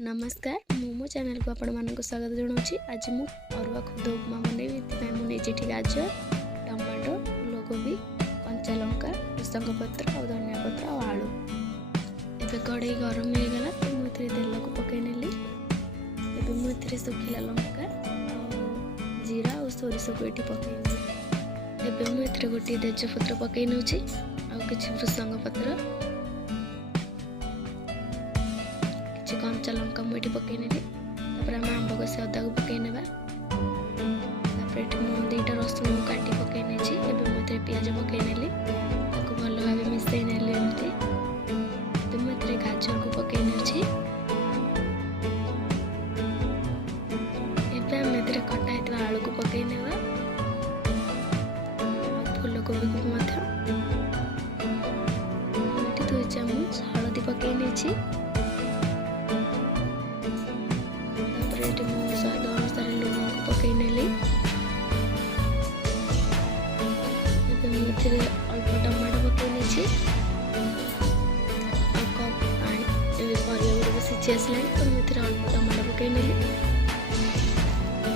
नमस्कार मो चैनल को आपण मानक स्वागत जनाऊँगी। आज मु अरुआ खुद उपमा बनैबी मुझे गाजर टमाटो फूलकोबी कंचा लंका भृषंग पत्र और धनिया पत्र और आलू एबे कड़े गरम हो गला तो मुझे तेल को पकई नेली। एबे मुझे सुखिला लंका जीरा और सोरिष को ये पकई एबे मुझे गोटे तेजपत्र पकई नौची आ किछि भृषंग पत्र कंचा लंका मुझे पकई नेली। आम आंब कषि अदा को पकई नेबा। दुईटा रसुण को काटी पकई नेछि। एबे मुझे प्याज पकई नेली ताको भल भाबे मिसई नेली। एमती एबे मुझे गाजर को पकई नेछि। एबे हम एतरे कटा हेतवा आलू को पकई नेबा। फूलकोबी को मध्य एठी 2 चामच हळदी पकई नेछि। स्वाद अनुसार लुण को पकई नेली। मुझे अल्प टमाटो पकई नेछि। परिया सिझी आसला तो मुझे अल्प टमाटो पकई नेली।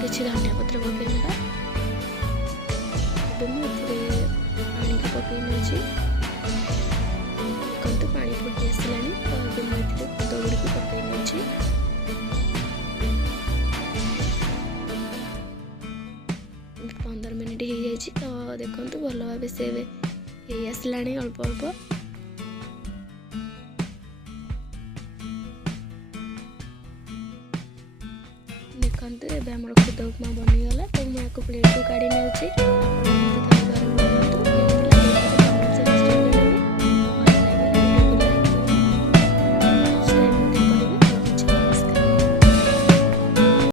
किछि धनिया पत्र पकई नेबा। मुझे पानी को पकई नेछि। देखंतु पानी फुटी आसलानी तो मुझे खुद को पकई नेछि। मिनिट हो जाए तो देखो भल भाव से आसला अल्प अल्प देखते खुद उपमा बनीगला तो मुझे प्लेट को काढ़ी नौची।